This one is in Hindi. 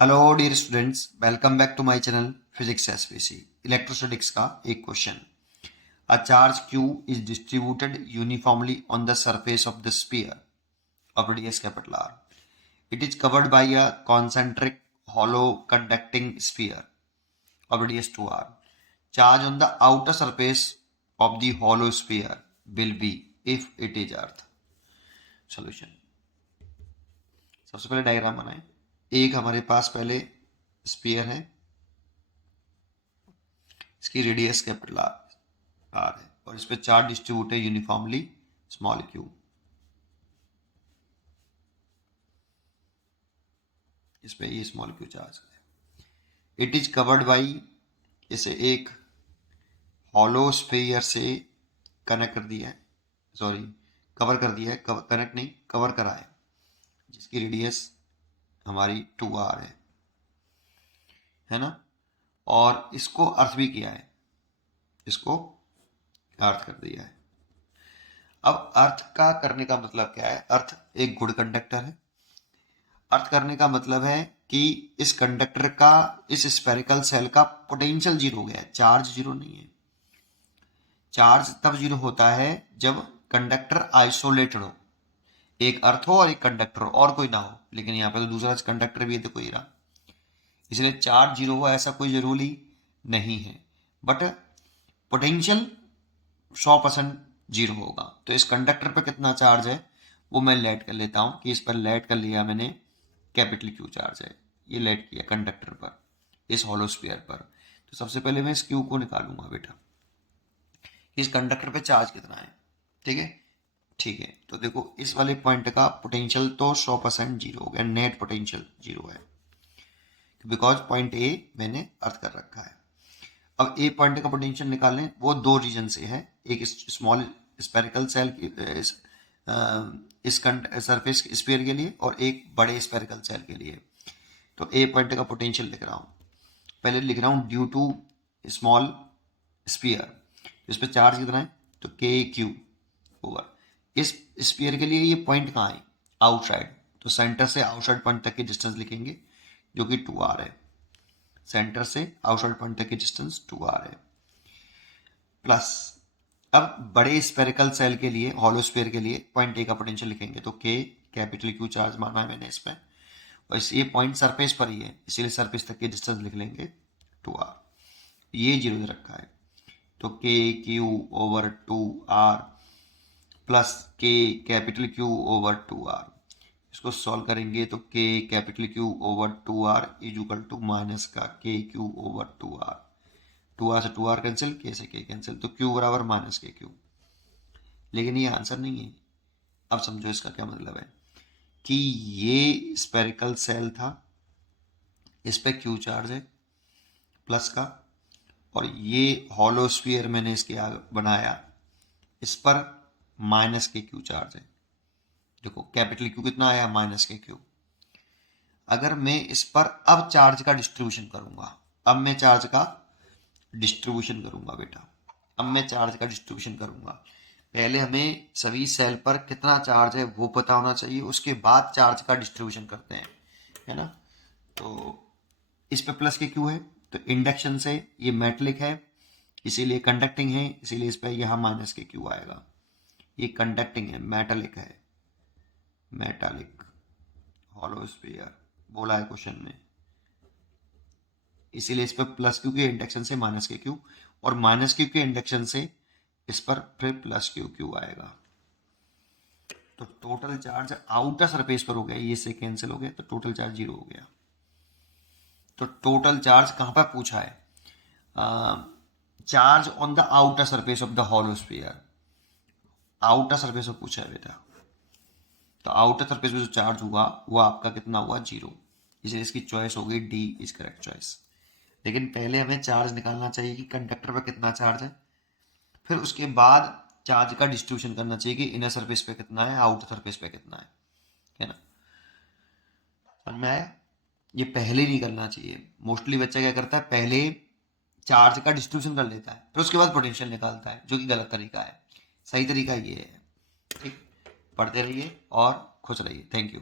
Hello dear students, welcome back to my channel physics SPC. Electrostatics का एक question. A charge q is distributed uniformly on the surface of the sphere of radius capital R. It is covered by a concentric hollow conducting sphere of radius 2r. Charge on the outer surface of the hollow sphere will be if it is earth. Solution. सबसे पहले डायग्राम बनाएं। एक हमारे पास पहले स्फीयर है, इसकी रेडियस कैपिटल आर है और इस पर चार्ज डिस्ट्रीब्यूट है यूनिफॉर्मली स्मॉल क्यू। इस पे ये स्मॉल क्यू चार्ज है। इट इज कवर्ड बाई, इसे एक हॉलो स्फीयर से कनेक्ट कर दिया है, सॉरी कवर कर दिया है, कनेक्ट नहीं कवर करा है, जिसकी रेडियस हमारी 2r है ना। और इसको अर्थ भी किया है, इसको अर्थ कर दिया है। अब अर्थ का करने का मतलब क्या है? अर्थ एक गुड कंडक्टर है। अर्थ करने का मतलब है कि इस कंडक्टर का, इस स्फेरिकल सेल का पोटेंशियल जीरो हो गया है, चार्ज जीरो नहीं है। चार्ज तब जीरो होता है जब कंडक्टर आइसोलेटेड हो, एक अर्थ हो और एक कंडक्टर हो और कोई ना हो। लेकिन यहाँ पे तो दूसरा कंडक्टर भी है, तो कोई रहा, इसलिए चार्ज जीरो हो ऐसा कोई जरूरी नहीं है। बट पोटेंशियल 100% जीरो होगा। तो इस कंडक्टर पर कितना चार्ज है वो मैं लेट कर लेता हूं कि इस पर लेट कर लिया मैंने, कैपिटल क्यू चार्ज है, ये लेट किया कंडक्टर पर, इस हॉलो स्फीयर पर। तो सबसे पहले मैं इस क्यू को निकालूंगा बेटा, इस कंडक्टर पे चार्ज कितना है। ठीक है, ठीक है। तो देखो इस वाले पॉइंट का पोटेंशियल तो 100% जीरो हो गया, नेट पोटेंशियल जीरो है, बिकॉज पॉइंट ए मैंने अर्थ कर रखा है। अब ए पॉइंट का पोटेंशियल निकालें, वो दो रीजन से है, एक स्मॉल स्पेरिकल सेल इस सरफेस स्फीयर के लिए और एक बड़े स्पेरिकल सेल के लिए। तो ए पॉइंट का पोटेंशियल लिख रहा हूँ, पहले लिख रहा हूँ ड्यू टू स्मॉल स्फीयर, इस पर चार्ज कितना है तो के क्यू ओवर। इस स्फीयर के लिए ये पॉइंट कहाँ है? आउटसाइड, तो सेंटर से आउटसाइड पॉइंट तक की डिस्टेंस लिखेंगे जो कि 2r है। सेंटर से आउटसाइड पॉइंट तक की डिस्टेंस 2r है। प्लस अब बड़े स्पेरिकल सेल के लिए, हॉलो स्फीयर के लिए पॉइंट ए का पोटेंशियल लिखेंगे तो के कैपिटल क्यू चार्ज माना है मैंने इस पर, और ये पॉइंट सरफेस पर ही है, इसीलिए सरफेस तक की डिस्टेंस लिख लेंगे 2r। ये जीरो दे रखा है, तो K Q over 2r plus K capital Q over 2r। इसको सॉल्व करेंगे तो K capital Q over 2r is equal to minus का K Q over 2r। 2r से 2r कैंसिल, के से के कैंसिल, तो q बराबर माइनस के क्यू। लेकिन ये आंसर नहीं है। अब समझो इसका क्या मतलब है कि ये स्पेरिकल सेल था, इस पे q चार्ज है प्लस का, और ये हॉलो स्फीयर मैंने इसके आगे बनाया, इस पर माइनस के क्यू चार्ज है। देखो कैपिटल क्यू कितना आया, माइनस के क्यू। अगर मैं इस पर अब चार्ज का डिस्ट्रीब्यूशन करूंगा, अब मैं चार्ज का डिस्ट्रीब्यूशन करूंगा बेटा, अब मैं चार्ज का डिस्ट्रीब्यूशन करूंगा। पहले हमें सभी सेल पर कितना चार्ज है वो पता होना चाहिए, उसके बाद चार्ज का डिस्ट्रीब्यूशन करते हैं, है ना। तो इस पे प्लस के क्यू है, तो इंडक्शन से ये मेटलिक है इसीलिए कंडक्टिंग है, इसीलिए इस पर यहाँ माइनस के क्यू आएगा। ये कंडक्टिंग है, मेटालिक है, मेटालिक हॉलो स्फीयर बोला है क्वेश्चन में, इसीलिए इस पर प्लस क्यू के इंडक्शन से माइनस के क्यू, और माइनस क्यू के इंडक्शन से इस पर फिर प्लस क्यू क्यू आएगा। तो टोटल चार्ज आउटर सरफेस पर हो गया, ये से कैंसिल हो गया, तो टोटल चार्ज जीरो हो गया। तो टोटल चार्ज कहां पर पूछा है? Charge on the outer surface of the hollow sphere, outer surface पर पूछा है बेटा। तो आउटर सरफेस पे जो चार्ज हुआ वो आपका कितना हुआ, जीरो, इसलिए इसकी चॉइस हो गई डी इज करेक्ट चॉइस। लेकिन पहले हमें चार्ज निकालना चाहिए कि कंडक्टर पर कितना चार्ज है, फिर उसके बाद चार्ज का डिस्ट्रीब्यूशन करना चाहिए कि इनर सरफेस पे कितना है, आउटर सरफेस पे कितना है ना। समझ में आया? ये पहले नहीं करना चाहिए। मोस्टली बच्चा क्या करता है, पहले चार्ज का डिस्ट्रीब्यूशन कर लेता है फिर उसके बाद पोटेंशियल निकालता है, जो कि गलत तरीका है। सही तरीका ये है। ठीक, पढ़ते रहिए और खुश रहिए। Thank you.